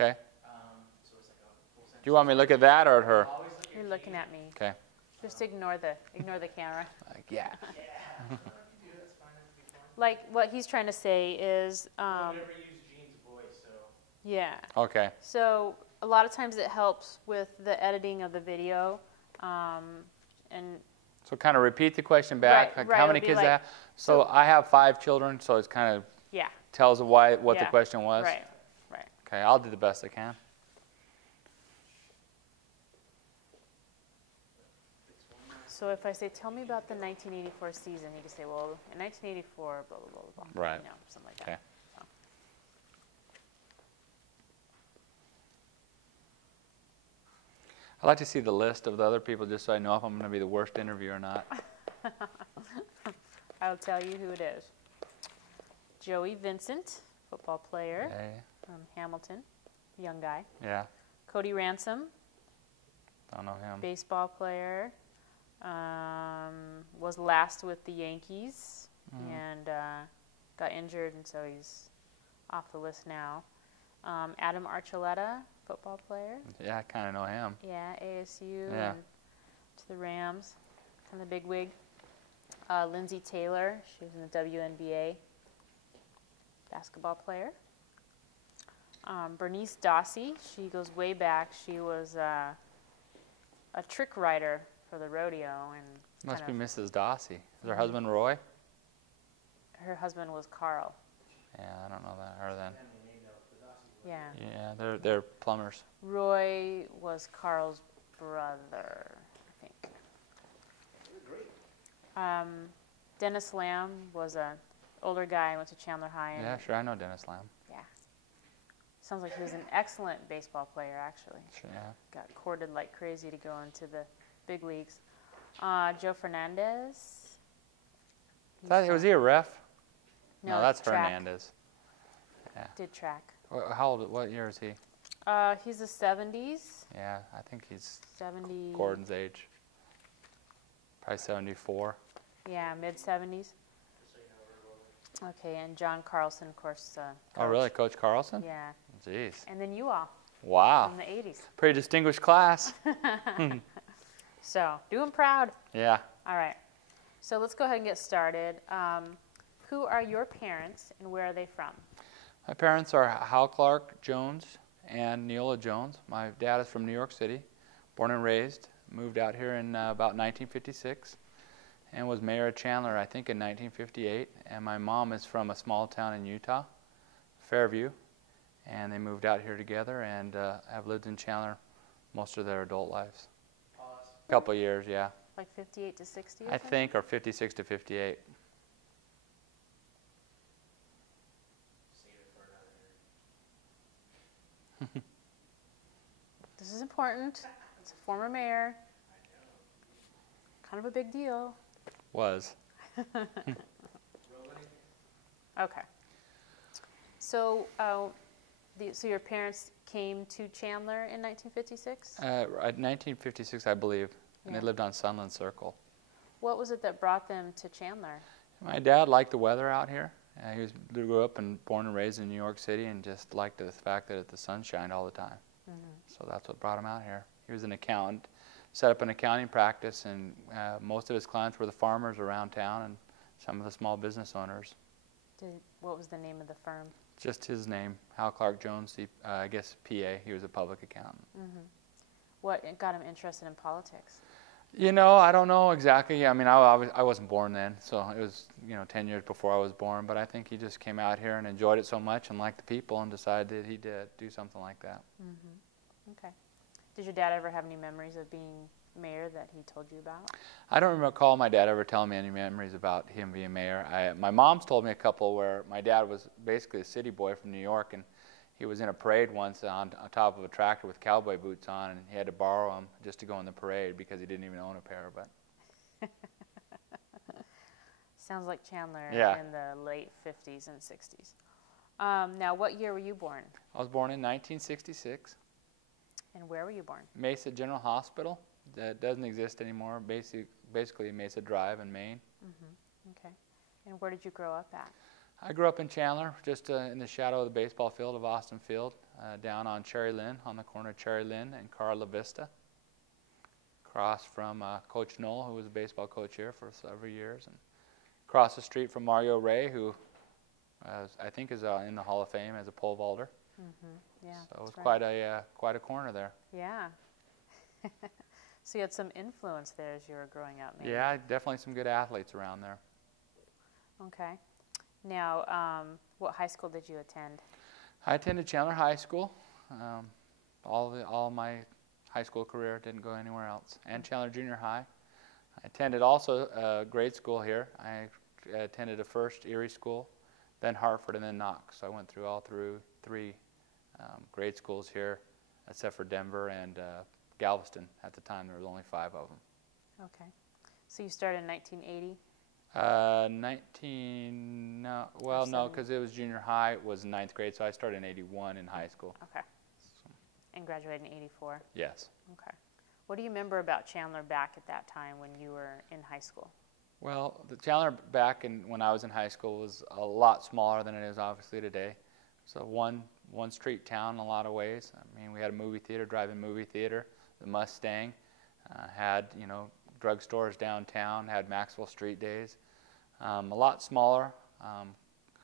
Okay. So it's like a full sentence. Do you want me to look at that or at her? Always look at You're looking at me. Okay. Just ignore the camera. Like, yeah. Yeah. No, if you do, that's fine. That'd be fun. Like what he's trying to say is, We'll never use Gene's voice, so. yeah. Okay. So a lot of times it helps with the editing of the video, and So kind of repeat the question back. Right, Like right, how it'll many be kids like- I have? So I have 5 children, so it's kind of yeah, tells what the Yeah. question was. right, right. Okay, I'll do the best I can. So if I say, tell me about the 1984 season, you can say, well, in 1984, blah, blah, blah, blah. Right. You know, something like Okay. that. So. I'd like to see the list of the other people just so I know if I'm going to be the worst interviewer or not. I'll tell you who it is. Joey Vincent, football player Okay. from Hamilton, young guy. Yeah, Cody Ransom, don't know him. baseball player, was last with the Yankees and got injured, and so he's off the list now. Adam Archuleta, football player. Yeah, I kind of know him. Yeah, ASU Yeah. and to the Rams, kind of the big wig. Lindsay Taylor, she was in the WNBA, basketball player. Bernice Dossie, she goes way back. She was a trick rider for the rodeo, and Must be kind Mrs. Dossie. Is her husband Roy? her husband was Carl. Yeah, I don't know her then. Family named out the Dossie. Yeah. Yeah, they're plumbers. Roy was Carl's brother, I think. Dennis Lamb was an older guy, went to Chandler High. And Yeah, sure, I know Dennis Lamb. yeah. Sounds like he was an excellent baseball player, actually. Sure, yeah. Got courted like crazy to go into the big leagues. Joe Fernandez. Was he a ref? No, that's track. Fernandez. Yeah. Did track. How old? What year is he? He's the 70s. Yeah, I think he's 70. Gordon's age. Probably 74. Yeah, mid 70s. Okay, and John Carlson, of course. Oh, coach. really? Coach Carlson? Yeah. Jeez. And then you all Wow. from the 80s. Pretty distinguished class. So, doing proud. Yeah. All right. So let's go ahead and get started. Who are your parents and where are they from? My parents are Hal Clark Jones and Neola Jones. My dad is from New York City, born and raised. Moved out here in about 1956 and was mayor of Chandler, I think, in 1958. And my mom is from a small town in Utah, Fairview. And they moved out here together and have lived in Chandler most of their adult lives. A couple of years, yeah. Like 58 to 60 or I something? think, or 56 to 58. This is important. It's a former mayor. Kind of a big deal. Was. Okay. So, so your parents came to Chandler in 1956? 1956, I believe. And Yeah. they lived on Sunland Circle. What was it that brought them to Chandler? My dad liked the weather out here. Grew up and born and raised in New York City and just liked the fact that the sun shined all the time. So that's what brought him out here. He was an accountant, set up an accounting practice, and most of his clients were the farmers around town and some of the small business owners. What was the name of the firm? Just his name, Hal Clark Jones, I guess PA. He was a public accountant. What got him interested in politics? You know, I don't know exactly. I mean, I wasn't born then, so it was, 10 years before I was born. But I think he just came out here and enjoyed it so much and liked the people and decided that he'd do something like that. Okay. Did your dad ever have any memories of being mayor that he told you about? I don't recall my dad ever telling me any memories about him being mayor. My mom's told me a couple where my dad was basically a city boy from New York, and he was in a parade once on top of a tractor with cowboy boots on, and he had to borrow them just to go in the parade because he didn't even own a pair. But Sounds like Chandler Yeah. in the late 50s and 60s. Now, what year were you born? I was born in 1966. And where were you born? Mesa General Hospital. That doesn't exist anymore. Basically Mesa Drive in Maine. Okay. And where did you grow up at? I grew up in Chandler, just in the shadow of the baseball field of Austin Field, down on Cherry Lynn, on the corner of Cherry Lynn and Carla Vista. Across from Coach Knoll, who was a baseball coach here for several years, and across the street from Mario Ray, who I think is in the Hall of Fame as a pole vaulter. Yeah. So it was right. quite a corner there. Yeah. So you had some influence there as you were growing up, maybe. Yeah, definitely some good athletes around there. Okay. Now, what high school did you attend? I attended Chandler High School. All my high school career, didn't go anywhere else. And Chandler Junior High. I attended also grade school here. I attended a first Erie school, then Hartford, and then Knox. So I went through three grade schools here, except for Denver and Galveston. At the time, there was only 5 of them. Okay. So you started in 1980? No, because it was junior high. It was 9th grade, so I started in 81 in high school. Okay. And graduated in 84? Yes. Okay. What do you remember about Chandler back at that time when you were in high school? Well, the Chandler back when I was in high school was a lot smaller than it is obviously today. So one street town in a lot of ways. I mean, we had a movie theater, drive-in movie theater, the Mustang, had drugstores downtown, had Maxwell Street days. A lot smaller,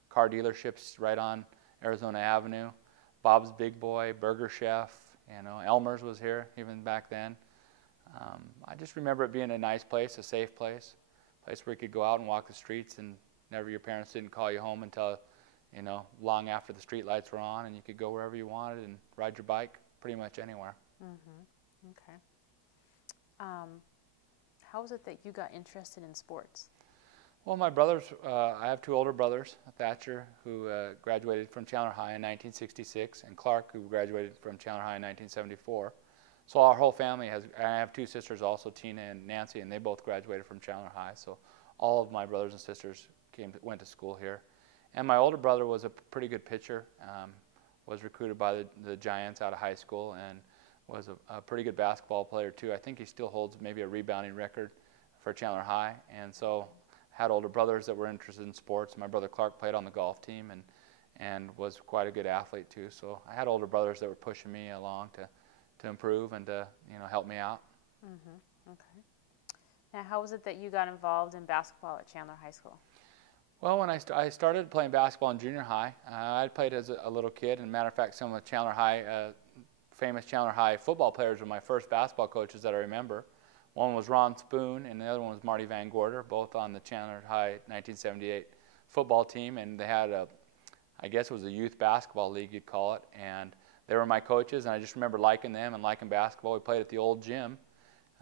car dealerships right on Arizona Avenue, Bob's Big Boy, Burger Chef, Elmer's was here even back then. I just remember it being a nice place, a safe place where you could go out and walk the streets and never your parents didn't call you home until, long after the street lights were on, and you could go wherever you wanted and ride your bike pretty much anywhere. Okay. How was it that you got interested in sports? Well, my brothers, I have 2 older brothers, Thatcher, who graduated from Chandler High in 1966, and Clark, who graduated from Chandler High in 1974. So our whole family I have 2 sisters also, Tina and Nancy, and they both graduated from Chandler High. So all of my brothers and sisters went to school here. And my older brother was a pretty good pitcher, was recruited by the Giants out of high school, and was a pretty good basketball player too. I think he still holds maybe a rebounding record for Chandler High. And so had older brothers that were interested in sports. My brother Clark played on the golf team and was quite a good athlete too. So I had older brothers that were pushing me along to improve and to help me out. Okay. Now, how was it that you got involved in basketball at Chandler High School? Well, when I started playing basketball in junior high, I played as a little kid. And matter of fact, some of the Chandler High, famous Chandler High football players were my first basketball coaches that I remember. One was Ron Spoon, and the other one was Marty Van Gorder, both on the Chandler High 1978 football team. And they had I guess it was a youth basketball league, you'd call it. And they were my coaches, and I just remember liking them and liking basketball. We played at the old gym.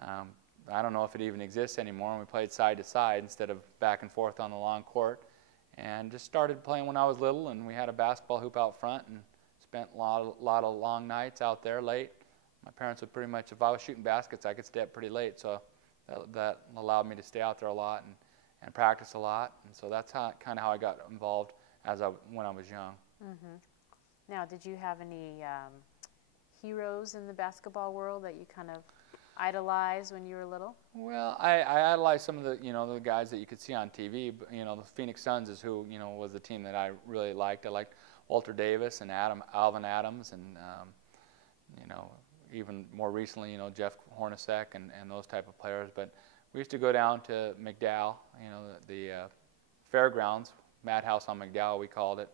I don't know if it even exists anymore. And we played side to side instead of back and forth on the long court. And just started playing when I was little, and we had a basketball hoop out front and spent a lot of long nights out there late. My parents would pretty much, if I was shooting baskets, I could stay up pretty late. So that allowed me to stay out there a lot and practice a lot. And so that's kind of how I got involved when I was young. Now, did you have any heroes in the basketball world that you kind of idolized when you were little? Well, I idolized some of the guys that you could see on TV. But, the Phoenix Suns is who was the team that I really liked. I liked Walter Davis and Alvin Adams, and even more recently, Jeff Hornacek and those type of players. But we used to go down to McDowell, the fairgrounds, Madhouse on McDowell we called it,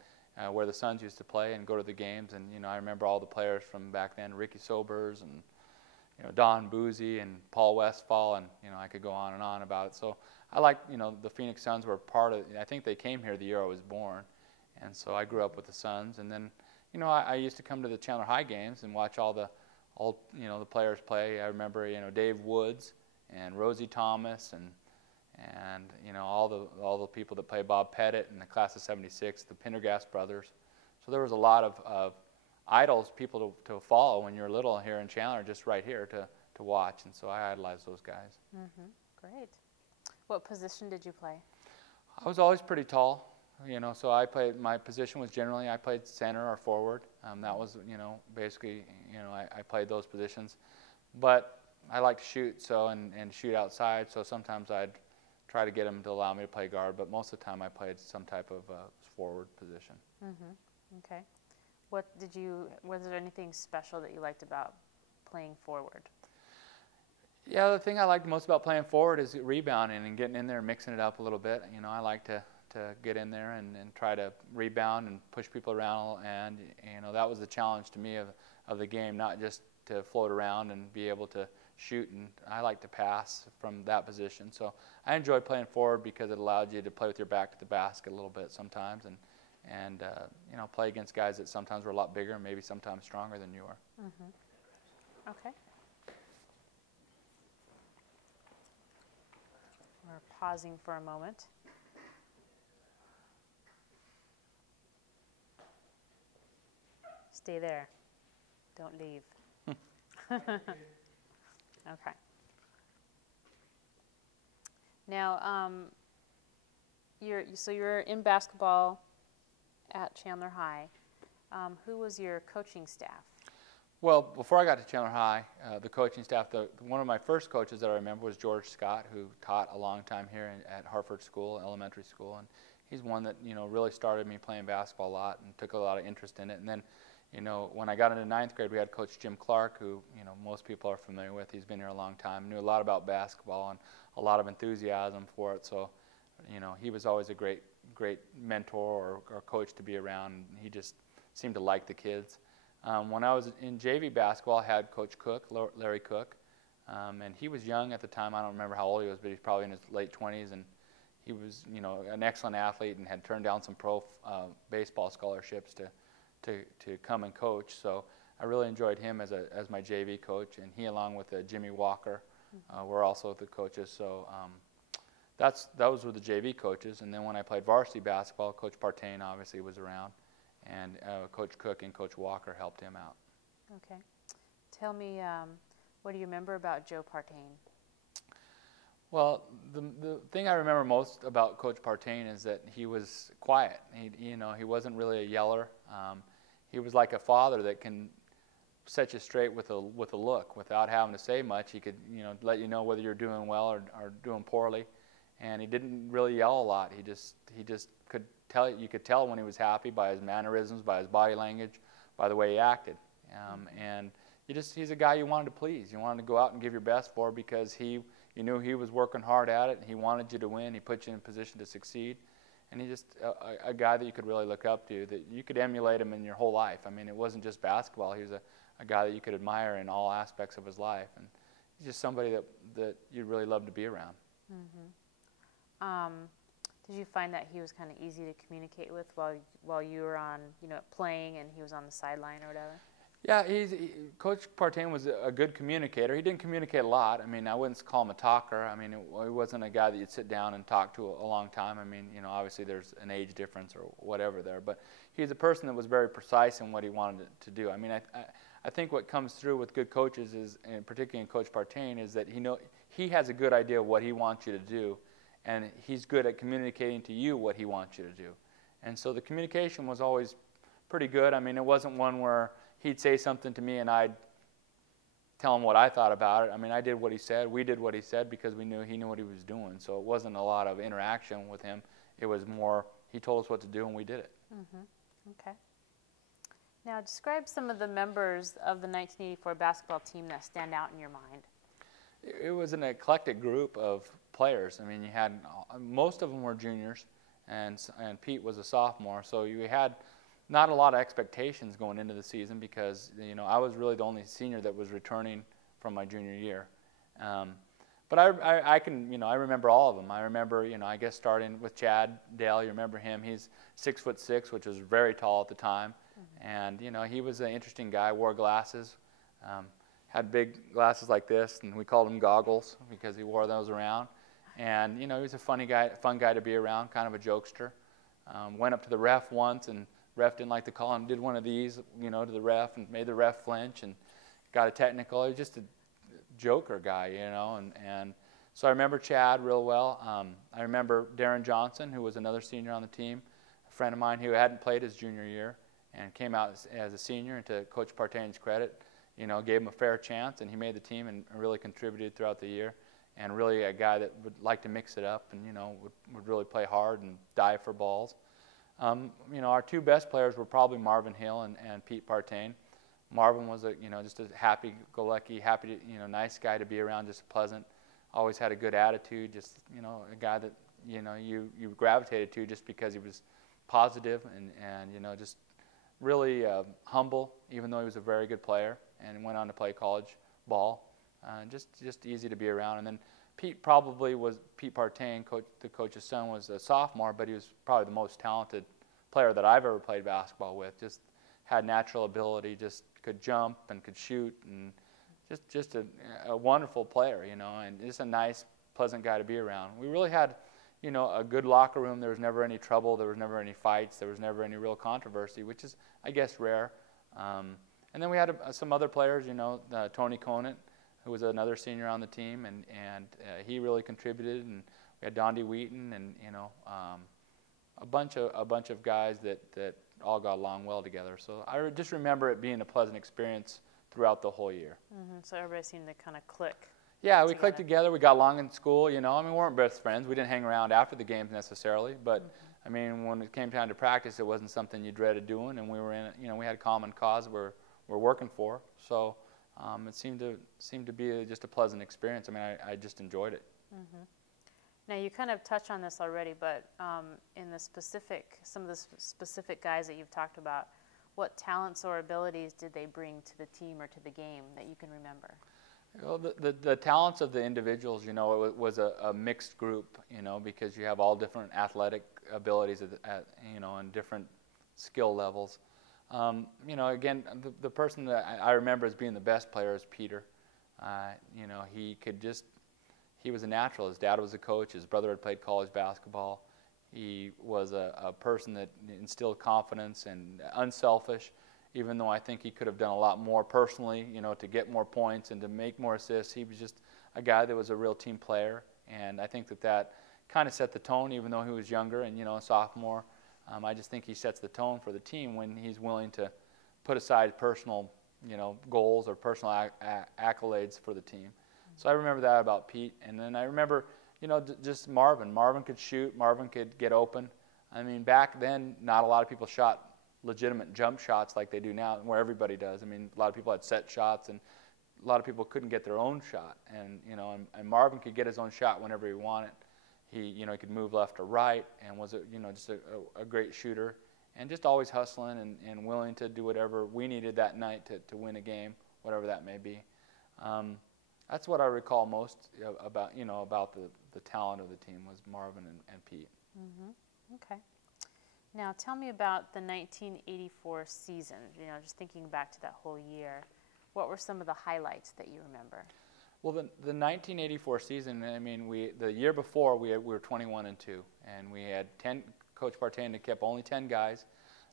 where the Suns used to play, and go to the games. And I remember all the players from back then, Ricky Sobers and Don Boozy and Paul Westphal, and I could go on and on about it. So I like the Phoenix Suns were part of. I think they came here the year I was born, and so I grew up with the Suns. And then I used to come to the Chandler High games and watch all the the players play. I remember Dave Woods and Rosie Thomas and all the people that play, Bob Pettit and the class of '76, the Pendergast brothers. So there was a lot of idols, people to follow when you're little here in Chandler, just right here to watch. And so I idolized those guys. Great. What position did you play? I was always pretty tall, so my position was generally, I played center or forward. That was, basically, I played those positions. But I like to shoot, and shoot outside, so sometimes I'd try to get them to allow me to play guard, but most of the time I played some type of forward position. Okay. Was there anything special that you liked about playing forward? Yeah, the thing I liked most about playing forward is rebounding and getting in there and mixing it up a little bit. I like to get in there and try to rebound and push people around, and that was the challenge to me of the game, not just to float around and be able to shoot, and I like to pass from that position. So I enjoy playing forward because it allowed you to play with your back to the basket a little bit sometimes, and play against guys that sometimes were a lot bigger and maybe sometimes stronger than you are. Okay. We're pausing for a moment. Stay there. Don't leave. Okay. Now, you're in basketball at Chandler High. Who was your coaching staff? Well, before I got to Chandler High, the coaching staff, one of my first coaches that I remember was George Scott, who taught a long time here at Hartford School, elementary school, and he's one that really started me playing basketball a lot and took a lot of interest in it. And then, when I got into ninth grade, we had Coach Jim Clark, who most people are familiar with. He's been here a long time, knew a lot about basketball and a lot of enthusiasm for it. So, he was always a great mentor or coach to be around. He just seemed to like the kids. When I was in JV basketball, I had Coach Cook, Larry Cook, and he was young at the time. I don't remember how old he was, but he's probably in his late 20s, and he was, an excellent athlete and had turned down some pro baseball scholarships to come and coach. So I really enjoyed him as my JV coach, and he, along with Jimmy Walker, were also the coaches. So those were the JV coaches. And then when I played varsity basketball, Coach Partain obviously was around. And Coach Cook and Coach Walker helped him out. Okay. Tell me, what do you remember about Joe Partain? Well, the thing I remember most about Coach Partain is that he was quiet. He wasn't really a yeller. He was like a father that can set you straight with a look without having to say much. He could let you know whether you're doing well or doing poorly, and he didn't really yell a lot. He just could tell you could tell when he was happy by his mannerisms, by his body language, by the way he acted. And he's a guy you wanted to please. You wanted to go out and give your best for because you knew he was working hard at it, and he wanted you to win. He put you in a position to succeed. And he's just a guy that you could really look up to, that you could emulate him in your whole life. I mean, it wasn't just basketball. He was a guy that you could admire in all aspects of his life. And he's just somebody that you'd really love to be around. Did you find that he was kind of easy to communicate with while you were on, playing and he was on the sideline or whatever? Yeah, Coach Partain was a good communicator. He didn't communicate a lot. I mean, I wouldn't call him a talker. I mean, he wasn't a guy that you'd sit down and talk to a long time. I mean, obviously there's an age difference or whatever there, but he's a person that was very precise in what he wanted to do. I mean, I think what comes through with good coaches is, and particularly in Coach Partain, is that he has a good idea of what he wants you to do, and he's good at communicating to you what he wants you to do. And so the communication was always pretty good. I mean, it wasn't one where he'd say something to me and I'd tell him what I thought about it. I mean, I did what he said. We did what he said because we knew he knew what he was doing. So it wasn't a lot of interaction with him. It was more he told us what to do and we did it. Okay. Now describe some of the members of the 1984 basketball team that stand out in your mind. It was an eclectic group of players. I mean, you had most of them were juniors, and Pete was a sophomore. So you had not a lot of expectations going into the season because I was really the only senior that was returning from my junior year. But I remember all of them. I remember I guess starting with Chad Dale. You remember him? He's 6'6", which was very tall at the time, and he was an interesting guy. Wore glasses. Had big glasses like this, and we called him goggles because he wore those around. And he was a fun guy to be around, kind of a jokester. Went up to the ref once, and ref didn't like to call him. Did one of these, to the ref, and made the ref flinch, and got a technical. He was just a joker guy, and so I remember Chad real well. I remember Darren Johnson, who was another senior on the team, a friend of mine who hadn't played his junior year and came out as a senior. And to Coach Partain's credit, gave him a fair chance, and he made the team and really contributed throughout the year. And really a guy that would like to mix it up and, would really play hard and dive for balls. Our two best players were probably Marvin Hill and Pete Partain. Marvin was just a happy-go-lucky, nice guy to be around, just pleasant. Always had a good attitude, just a guy that you gravitated to just because he was positive and just really humble, even though he was a very good player and went on to play college ball. Just easy to be around. And then Pete Partain, the coach's son, was a sophomore, but he was probably the most talented player that I've ever played basketball with. Just had natural ability, just could jump and could shoot, and just a wonderful player, and just a nice, pleasant guy to be around. We really had, a good locker room. There was never any trouble. There was never any fights. There was never any real controversy, which is, I guess, rare. And then we had some other players, Tony Conant, who was another senior on the team, and he really contributed. And we had Dondi Wheaton, and a bunch of guys that all got along well together. So I just remember it being a pleasant experience throughout the whole year. Mm-hmm. So everybody seemed to kind of click. Yeah, we clicked together. We got along in school. We weren't best friends. We didn't hang around after the games necessarily, but when it came time to practice, it wasn't something you dreaded doing, and we were we had a common cause we're working for. So it seemed to be just a pleasant experience. I just enjoyed it. Mm-hmm. Now, you kind of touched on this already, but in some of the specific guys that you've talked about, what talents or abilities did they bring to the team or to the game that you can remember? Well, the talents of the individuals, it was a mixed group, because you have all different athletic abilities and different skill levels. Again, the person that I remember as being the best player is Peter. He was a natural. His dad was a coach. His brother had played college basketball. He was a person that instilled confidence and unselfish, even though I think he could have done a lot more personally, to get more points and to make more assists. He was just a guy that was a real team player, and I think that kind of set the tone, even though he was younger and, a sophomore. I just think he sets the tone for the team when he's willing to put aside personal, goals or personal accolades for the team. So I remember that about Pete. And then I remember, just Marvin. Marvin could shoot. Marvin could get open. Back then, not a lot of people shot legitimate jump shots like they do now, where everybody does. A lot of people had set shots, and a lot of people couldn't get their own shot. And and Marvin could get his own shot whenever he wanted. He could move left or right, and was just a great shooter, and just always hustling and willing to do whatever we needed that night to win a game, whatever that may be. That's what I recall most about the talent of the team was Marvin and Pete. Mm-hmm. Okay. Now tell me about the 1984 season. Just thinking back to that whole year, what were some of the highlights that you remember? Well, the 1984 season. The year before we were 21-2, and we had 10. Coach Partain had kept only 10 guys,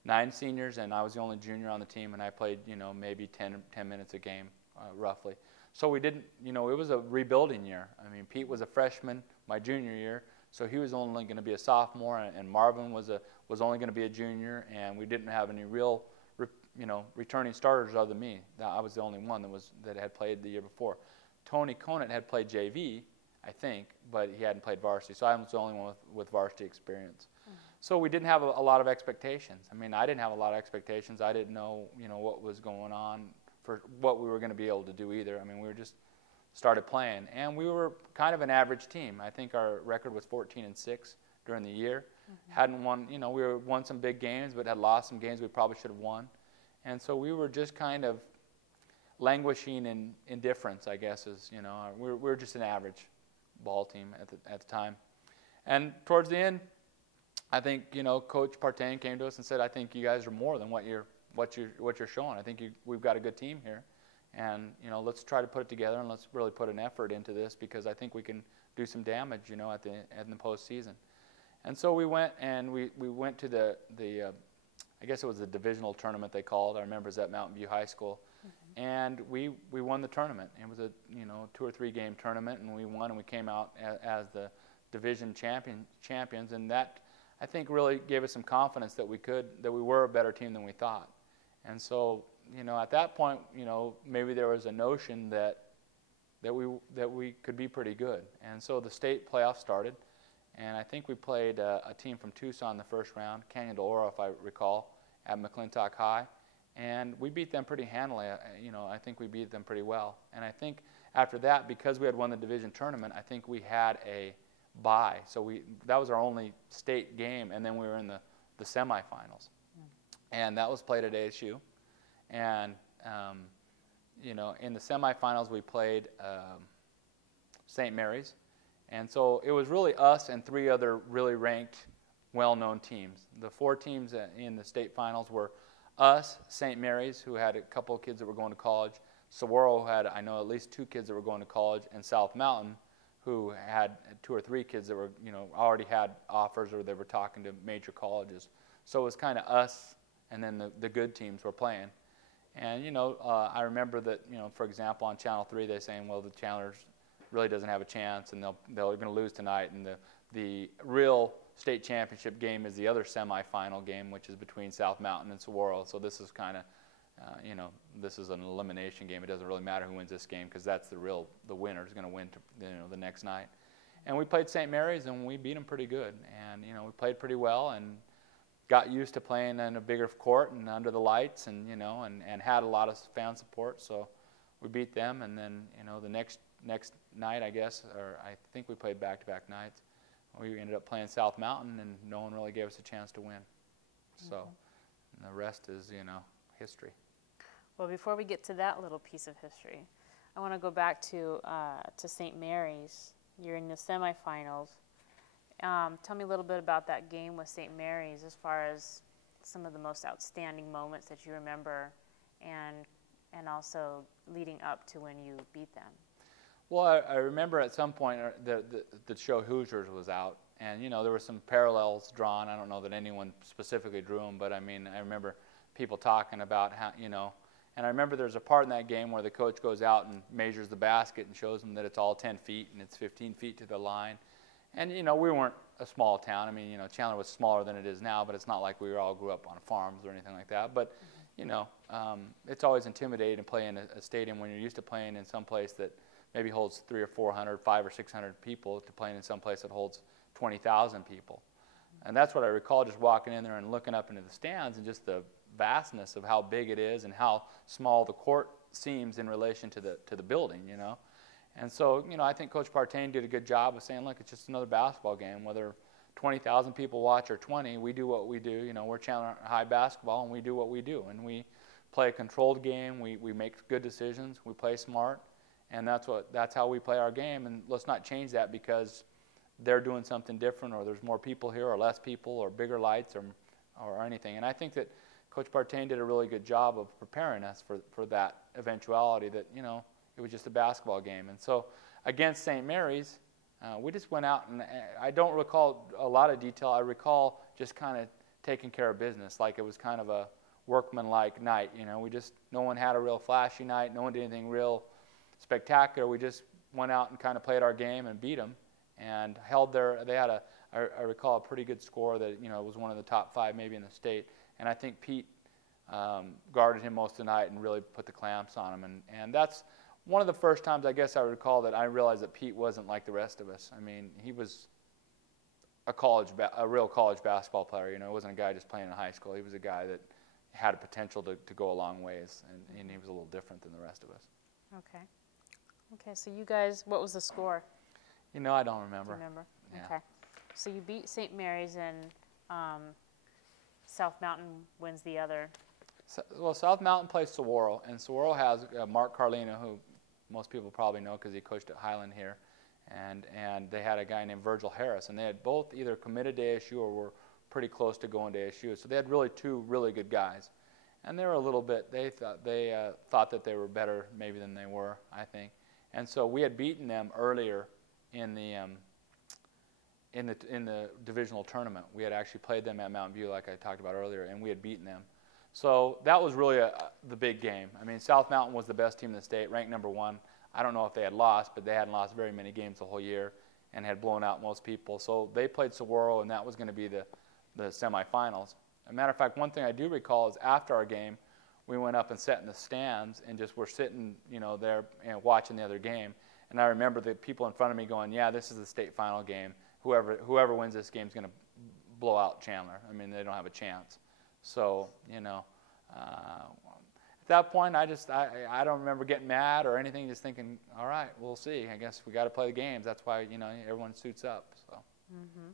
9 seniors, and I was the only junior on the team, and I played maybe 10 minutes a game roughly. So we didn't, it was a rebuilding year. Pete was a freshman my junior year, so he was only going to be a sophomore, and Marvin was only going to be a junior, and we didn't have any real, returning starters other than me. I was the only one that had played the year before. Tony Conant had played JV, I think, but he hadn't played varsity, so I was the only one with varsity experience. Mm-hmm. So we didn't have a lot of expectations. I didn't have a lot of expectations. I didn't know, what was going on, for what we were going to be able to do either. We were just started playing, and we were kind of an average team. I think our record was 14-6 during the year. Mm-hmm. Hadn't won, we won some big games, but had lost some games we probably should have won. And so we were just kind of languishing in indifference, I guess, we were just an average ball team at the time. And towards the end, I think, Coach Partain came to us and said, I think you guys are more than what you're showing. I think we've got a good team here, and let's try to put it together, and let's really put an effort into this, because I think we can do some damage, in the postseason. And so we went to the I guess it was the divisional tournament they called. I remember it was at Mountain View High School, mm-hmm. and we won the tournament. It was a 2 or 3 game tournament, and we won, and we came out as the division champions, and that I think really gave us some confidence that we were a better team than we thought. And so, at that point, maybe there was a notion that we could be pretty good. And so the state playoff started, And I think we played a team from Tucson in the first round, Canyon de Oro, if I recall, at McClintock High. And we beat them pretty handily. I think we beat them pretty well. And I think after that, because we had won the division tournament, I think we had a bye. So that was our only state game, and then we were in the semifinals. And that was played at ASU. And, in the semifinals, we played St. Mary's. And so it was really us and 3 other really ranked, well-known teams. The 4 teams in the state finals were us, St. Mary's, who had a couple of kids that were going to college. Saguaro had, I know, at least 2 kids that were going to college. And South Mountain, who had 2 or 3 kids that were, already had offers or they were talking to major colleges. So it was kind of us and then the good teams were playing. And, I remember that, for example, on Channel 3, they're saying, well, the Chandler's really doesn't have a chance, and they're going to lose tonight. And the real state championship game is the other semifinal game, which is between South Mountain and Saguaro. So this is kind of, this is an elimination game. It doesn't really matter who wins this game because that's the winner is going to win the next night. And we played St. Mary's, and we beat them pretty good. And, we played pretty well and got used to playing in a bigger court and under the lights and, and had a lot of fan support. So we beat them, and then, the next night, I guess, or I think we played back-to-back nights. We ended up playing South Mountain, and no one really gave us a chance to win. So and the rest is, history. Well, before we get to that little piece of history, I want to go back to St. Mary's. You're in the semifinals. Tell me a little bit about that game with St. Mary's as far as some of the most outstanding moments that you remember and also leading up to when you beat them. Well, I remember at some point the show Hoosiers was out, and, there were some parallels drawn. I don't know that anyone specifically drew them, but, I remember people talking about how, and I remember there's a part in that game where the coach goes out and measures the basket and shows them that it's all 10 feet and it's 15 feet to the line. And, we weren't a small town. Chandler was smaller than it is now, but it's not like we all grew up on farms or anything like that. But, it's always intimidating to play in a stadium when you're used to playing in some place that maybe holds 300 or 400, 500 or 600 people to playing in some place that holds 20,000 people. And that's what I recall, just walking in there and looking up into the stands and just the vastness of how big it is and how small the court seems in relation to the building, And so, I think Coach Partain did a good job of saying, look, it's just another basketball game. Whether 20,000 people watch or 20, we do what we do. We're Chandler High basketball, and we do what we do. And we play a controlled game. We make good decisions. We play smart. And that's how we play our game. And let's not change that because they're doing something different, or there's more people here or less people or bigger lights or anything. And I think that Coach Partain did a really good job of preparing us for that eventuality that, it was just a basketball game. And so against St. Mary's, we just went out, and I don't recall a lot of detail. I recall just kind of taking care of business, like it was kind of a workmanlike night. No one had a real flashy night. No one did anything real spectacular. We just went out and kind of played our game and beat them and held they had I recall a pretty good score that, was one of the top 5 maybe in the state. And I think Pete guarded him most of the night and really put the clamps on him. And that's one of the first times I guess I recall that I realized that Pete wasn't like the rest of us. He was a real college basketball player. He wasn't a guy just playing in high school. He was a guy that had a potential to go a long ways, and he was a little different than the rest of us. Okay, so you guys, what was the score? I don't remember. Do you remember? Yeah. Okay. So you beat St. Mary's, and South Mountain wins the other. Well, South Mountain plays Saguaro, and Saguaro has Mark Carlino, who most people probably know because he coached at Highland here, and they had a guy named Virgil Harris, and they had both either committed to ASU or were pretty close to going to ASU. So they had really 2 really good guys, and they were a little bit. They thought that they were better maybe than they were, I think, and so we had beaten them earlier in the divisional tournament. We had actually played them at Mountain View, like I talked about earlier, and we had beaten them. So that was really the big game. South Mountain was the best team in the state, ranked number 1. I don't know if they had lost, but they hadn't lost very many games the whole year and had blown out most people. So they played Saguaro, and that was going to be the semifinals. As a matter of fact, one thing I do recall is after our game, we went up and sat in the stands and just were sitting, there watching the other game. And I remember the people in front of me going, yeah, this is the state final game. whoever wins this game is going to blow out Chandler. I mean, they don't have a chance. So, at that point, I don't remember getting mad or anything, just thinking, all right, we'll see. I guess we got to play the games. That's why, everyone suits up. So. Mm-hmm.